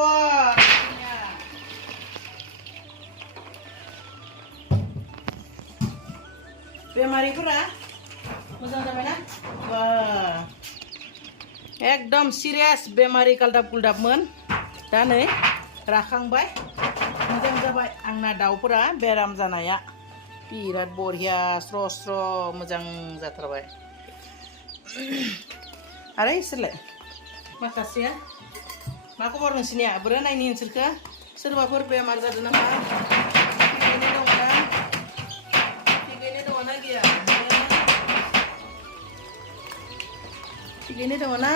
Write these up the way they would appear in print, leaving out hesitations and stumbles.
खबर बेमारिफोरा मोजां जाबायना बा एकदम सिरियास बेमारि गालदाब गुलदाबमोन दा नै राखांबाय मोजां जाबाय आंना दाउफोरा बेराम जानाया बिराद बरिया स्र स्र मोजां जाथारबाय आरो इसोरलाय माखासेया मा खबर नोंसिनिया बोरै नायनि नोंसोरखो सोरबाफोर बेमार जादों नामा थिगैनो दङना गैया थिगैनो दङना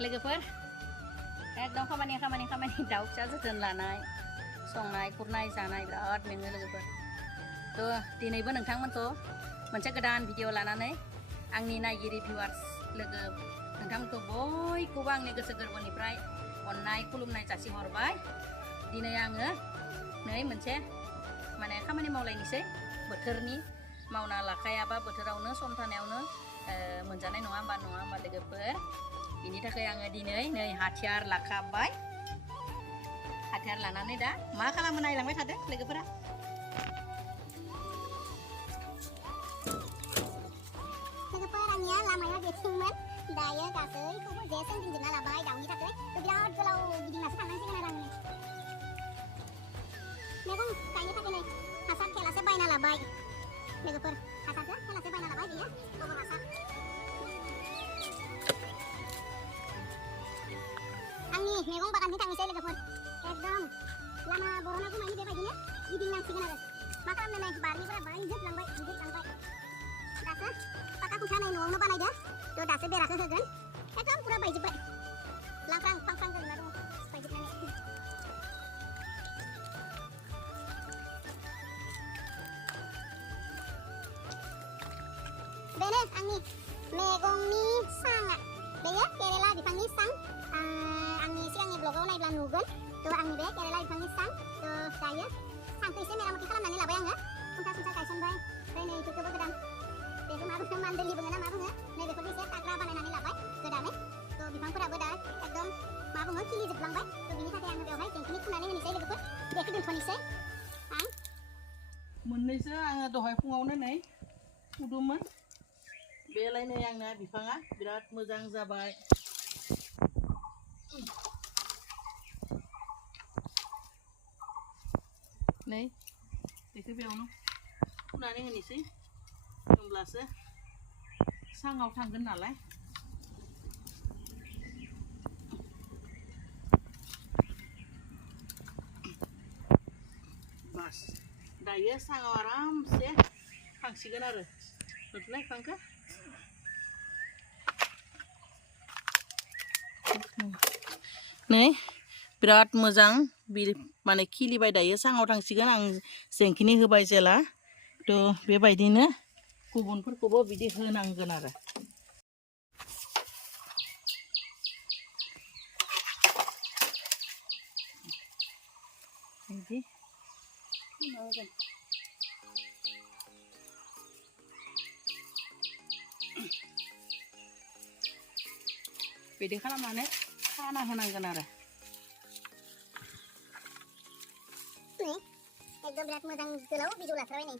लोगोफोर एकदम खामानि दाउ फिसा जोथोन लानाय संनाय खुरनाय जानाय बिराद मेङो लोगोफोर थ' दिनैबो नोंथांमोनखौ मोनसे गोदान भिडिअ लानानै आंनि नायगिरि भिउवार्स लोगो नोंथांमोनखौ बयखौबो आंनि गोसो गोरबोनिफ्राय अननाय खुलुमनाय जासिहरबाय दिनै आङो नै मोनसे माने खामानि मावलायनोसै बोथोरनि मावना लाखायाबा बोथोरावनो सम थानायावनो मोनजानाय नङा होमबा लोगोफोर बिनि थाखाय आङो दिनै नै हाथियार लाखाबाय हाथियार लानानै दा मा खालामो नायलांबाय थादो लोगोफोरा आंनिया लामायाव जेथिंमोन दायो गासैखौबो जे सोंदिंजोबना लाबाय दाउनि थाखाय बिराद गोलाव गिदिंनासो थांनांसिगोन आरो आङो मैगं गायनो थाखाय नै हासार थेलासे बायना लाबाय लोगोफोर हासारखौ थेलासे बायना लाबाय बियो गोबोर हासार आंनि मैगं बागानथिं थांनोसै लोगोफोर एकदम लामा बरनागौ मानि बेबायदिनो गिदिंनांसिगोन आरो मा खालामनो नै बारिफोरा बायजोबलांबाय दासो पाका खुन्था नै न'आवनो बानायदो थ' दासो बेराखौ होगोन एकदम पुरा बायजोब्बाय लांख्रां फांख्रां जाजोबना दङ बायजोबनानै बेनो आंनि मैगंनि सांआ बेयो केरेला बिफांनि सां आंनि सिगांनि ब्लगाव नायब्ला नुगोन थ' आंनि बे केरेला बिफांनि सां थ' दायो सांखौ एसे मेरामति खालामनानै लाबाय आङो खुन्था गायसनबाय ओमफ्राय नै बेखौबो गोदान बेखौ मा बुङो मान्देलि बुङो ना मा बुङो नै बेफोरखौ एसे थाग्रा बानायनानै लाबाय गोदानै थ' बिफांफोराबो दा एकदम मा बुङो खिलिजोबलांबाय थ' बिनि थाखाय आङो बेवहाय जेंखिनि फुनानै होनोसै लोगोफोर बेखौ दोनथ'नोसै आं मोननैसो आङो दहाय फुङावनो नै फुदोंमोन बेलाय नै आंना बिफाङा बिराद मोजां जाबाय नै बेखौ बेयावनो फुनानै होनोसै होमब्लासो सांआव थांगोन नालाय बास दायो सांआव आरामसे थांसिगोन आरो नुदोंना बिफांखौ नै बिराद मोजां माने खिलिबाय दायो सांआव थांसिगोन आं जेंखिनि होबाय जेला थ' बेबायदिनो गुबुनफोरखौबो बिदि होनांगोन आरो बिदि होनांगोन बिदि खालामनानै खाना होनांगोन आरो एकदम बिराद मोजां गोलाव बिजौ लाथारबाय नै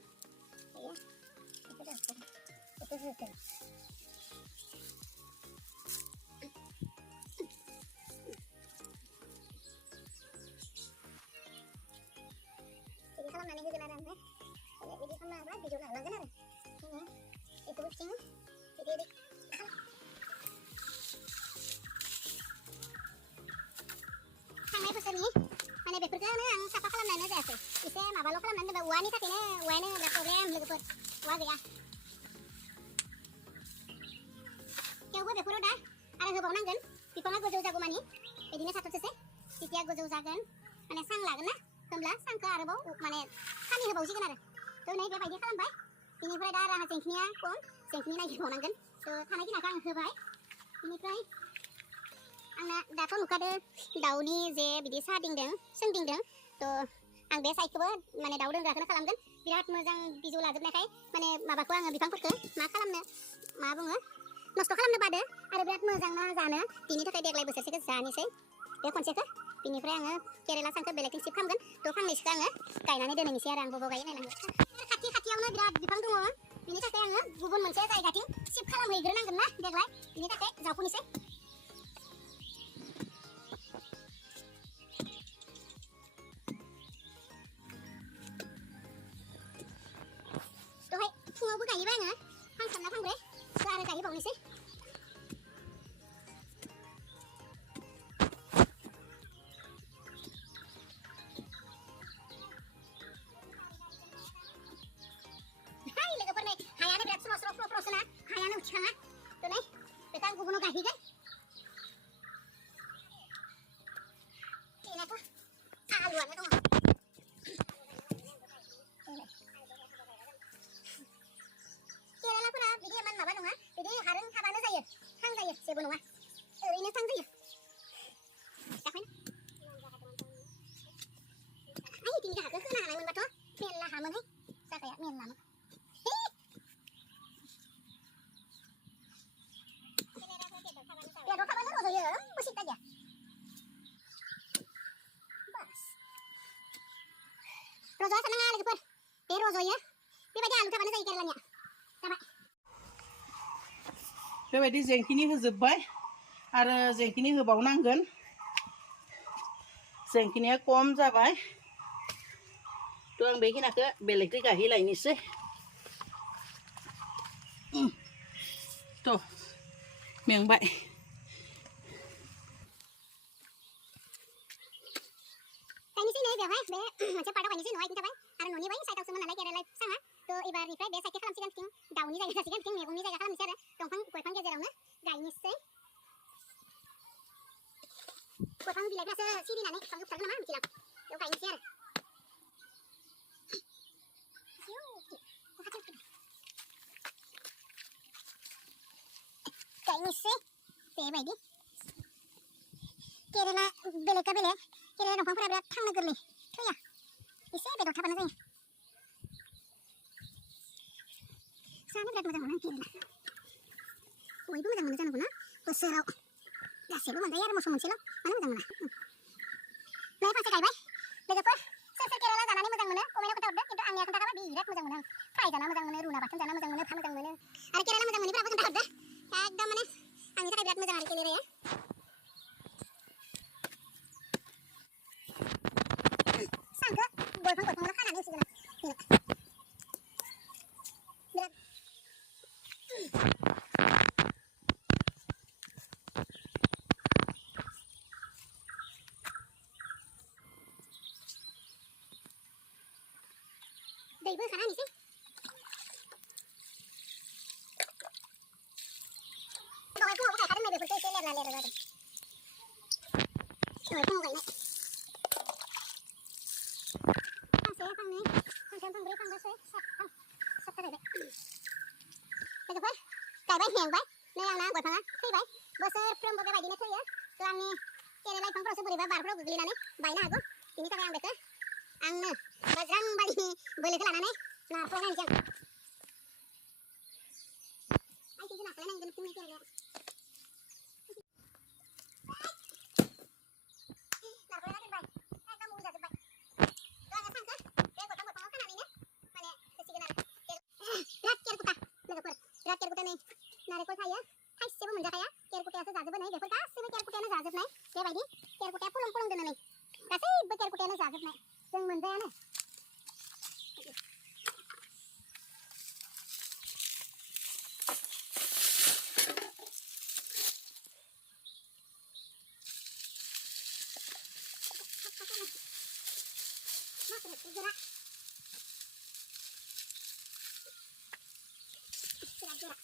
बेखौ होगोन बिदि खालामनानै होगोन आरो ओमफ्राय बिदि खालामना बिजौ लालांगोन आरो बेखौबो फिथिं बिदि थांनाय बोसोरनि माने बेफोरखौनो आं साफा खालामनानै जायासै एसे माबाल' खालामनानै दोनबाय औवानि थाखायनो औवायानो दा प्रब्लेम लोगोफोर औवा गैया थेवबो बेफोराव दा आरो होबावनांगोन बिफाङा गोजौ जागौमानि बिदिनो थाथ'थोंसै जेथिया गोजौ जागोन माने सां लागोन ना होमब्ला सांखौ आरोबाव माने खानि होबावसिगोन आरो थ' नै बेबायदि खालामबाय बिनिफ्राय दा आरो जेंखिनिया खम जेंखिनि नागिरबावनांगोन थ' थानाय खिनिखौ आं होबाय बेनिफ्राय आंना दाथ' नुखादो दाउनि जे बिदि सादिंदों सोंदिंदों थ' आं बे साइडखौबो माने दाउ दोनग्राखौनो खालामगोन बिराद मोजां बिजौ लाजोबनायखाय माने माबाखौ आङो बिफांफोरखौ मा खालामनो मा बुङो नस्थ' खालामनो बादो आरो बिराद मोजां ना जानो बिनि थाखाय देग्लाय बोसोरसेखौ जानोसै बे खनसेखौ बिनिफ्राय आङो केरेला सांखौ बेलेगथिं शिफ्ट खालामगोन थ' फांनैसोखौ आङो गायनानै दोनहैनोसै आरो आं बबाव गायो नायनांगौ खाथियावनो बिराद बिफां दङ बिनि थाखाय आङो गुबुन मोनसे जायगाथिं शिफ्ट खालामहैग्रोनांगोन ना देग्लाय बिनि थाखाय जावखुनोसै दहाय फुङावबो गायोबा आङो फांथाम ना फांब्रै आरो गायबावनोसै लोगोफोर नै हायानो बिराद स्र' हायानो उथिखाङा थ' नै बेखौ आं गुबुनाव गायहैगोन बेनाथ' आलुआनो दङ केरेलाफोरा बिदि इमान माबा नङा बिदि हाजों थाबानो जायो थां जायो जेबो नङा ओरैनो थां जायो जाखायना आइ दिनै हाखौ खोना हानाय मोनबाथ' मेरला हामोनहाय जागाया मेरलामोन बेदर थाबानो रज'यो उसुबिदा गैया बास रज'आ साननाङा लोगोफोर बे रज'यो बेबायदि आलु थाबानो जायो केरेलानिया जाबाय बेबायदि जेंखिनि होजोब्बाय आरो जेंखिनि होबावनांगोन जेंखिनिया खम जाबाय थ' आं बेखिनिखौ बेलेगखै गायहैलायनोसै थ' मेंबाय गायनोसै नै बेवहाय बे मोनसे पार्टआव गायनोसै न'आ इदिनो थाबाय आरो न'नि बै साइडआवसोमोन नालाय केरेला सांआ थ' एबारनिफ्राय बे साइडखौ खालामसिगोन बिथिं दाउनि जायगा जासिगोन बिथिं मैगंनि जायगा खालामनोसै आरो दंफां गयफां गेजेरावनो गायनोसै गयफां बिलाइफ्रासो सिरिनानै खामजोबथारगोन नामा मिथिला बेयाव गायनोसै आरो गायनोसै बेबायदि केरेला बेलेगआ बेलेग केरेला दंफांफोरा बिराद थांनो गोरलै थैया एसे बेदर थाबानो जायो जानो बिराद मोजां मोनो केरेला बयबो मोजां मोनो जानांगौ ना बोसोराव गासैबो मोनजायो आरो मोसौ मोनसेल' मानो मोजां मोना नै फांसे गायबाय लोगोफोर सोर सोर केरेला जानानै मोजां मोनो कमेन्टआव खोन्थाहरदो खिन्थु आंनिया खोन्थाखाबा बिराद मोजां मोनो आं फ्राय जाना मोजां मोनो रुना बाथोन जाना मोजां मोनो मोजां मोनो आरो केरेला मोजां मोनैफ्राबो खोन्थाहरदो एकदम माने आंनि थाखाय बिराद मोजां आरो केरेलाया सांखौ गयफांखौल' खानानै होसिगोन आं बिराद दैबो होखाना होनोसै दहाय फुङावबो गायखादों नै बेफोरखौ एसे लेरला लेरला जादों दहाय फुङाव गायनाय फांसे फांनै फांथाम फांब्रै फांबासो सातथाम सातथा गायबाय लोगोफोर गायबाय मेंबाय नै आंना गयफाङा थैबाय बोसोरफ्रोमबो बेबायदिनो थैयो थ' आंनि केरेला बिफांफोरावसो बोरैबा बारफोराव गोग्लैनानै बायनो हागौ बिनि थाखाय आं बेखौ आंनो मोजांबायदि बोलोखौ लानानै नारख्लायनायनोसै आं आइथिंजों नारख्लायनांगोन फुंनि केरेलाया नारख्लायना दोनबाय एकदम मुजाजोब्बाय थ' आङो सांखौ बे गयफाङाव खानानैनो माने होसिगोन आरो बिराद केरकुटा लोगोफोर बिराद केरकुटा नै नारेंखल थायो थाइसेबो मोनजाखाया केरकुटायासो जाजोबो नै बेफोर गासैबो केरकुटायानो जाजोबनाय बेबायदि केरकुटाया फुलुं फुलुं दोनो नै गासैबो केरकुटायानो जाजोबनाय जों मोनजायानो gerak gerak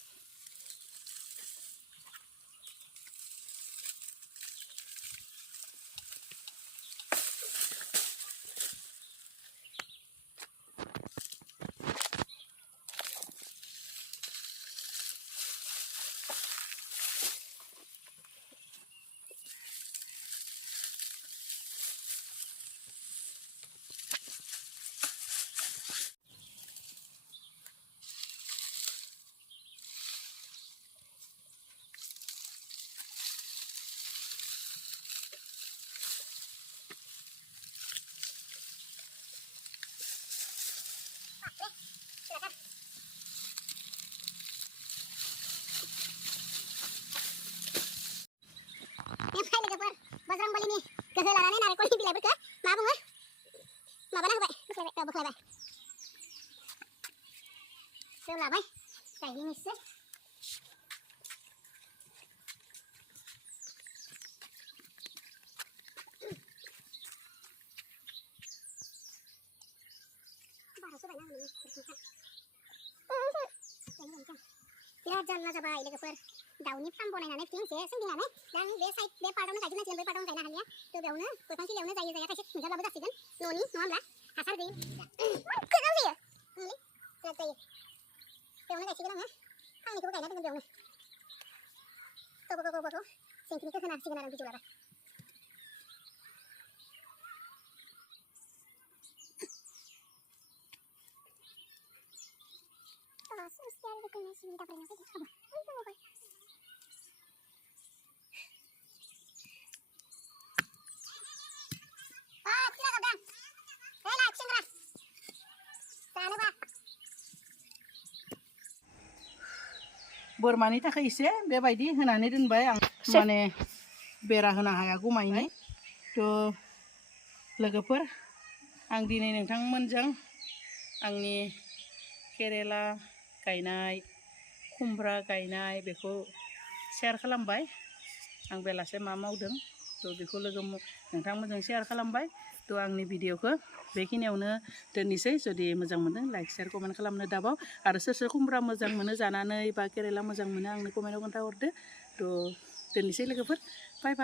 माबाना होबाय बोख्लायबाय बेयाव लाबाय गायहैनोसै बिराद जारला जाबाय लोगोफोर दाउनि फार्म बनायनानै फिनसे सोंदिंनानै दा आं बे साइड बे पार्टआवनो गायजोबनांसिगोन बै पार्टआवनो गायनो हालिया थ' बेयावनो गयफां खिलियावनो जायो जाया खायसे मोनजाब्लाबो जासिगोन न'नि नङा होमब्ला हासार गैयै गोजान जायो बिराद जायो बेयावनो गायसिगोन आङो फांनैखौबो गायना दोनगोन बेयावनो गावबागाव सेंखिनिखौ होना होसिगोन आरो बिजौ लाबा sosial de conocimiento aprendizaje. Ah, tidak ada. Hela, cendera. Sana ba. बोरमानि थाखाय एसे बेबायदि होनानै दोनबाय आं माने बेरा होनो हायागौ मानि थ' लोगोफोर आं दिनै नोंथांमोनजों आंनि केरेला गायनाय खुमब्रा गायनाय बेखौ शेयार खालामबाय आं बेलासे मा मावदों थ' बेखौ नोंथांमोनजों शेयार खालामबाय थ' आंनि भिडिअखौ बेखिनियावनो दोननोसै जुदि मोजां मोनो लाइक शेयार कमेन्ट खालामनो दाबाव आरो सोर खुमब्रा मोजां मोनो जानानै बा केरेला मोजां मोनो आंनो कमेन्टआव खोन्थाहरदो थ' दोननोसै लोगोफोर बाय बाय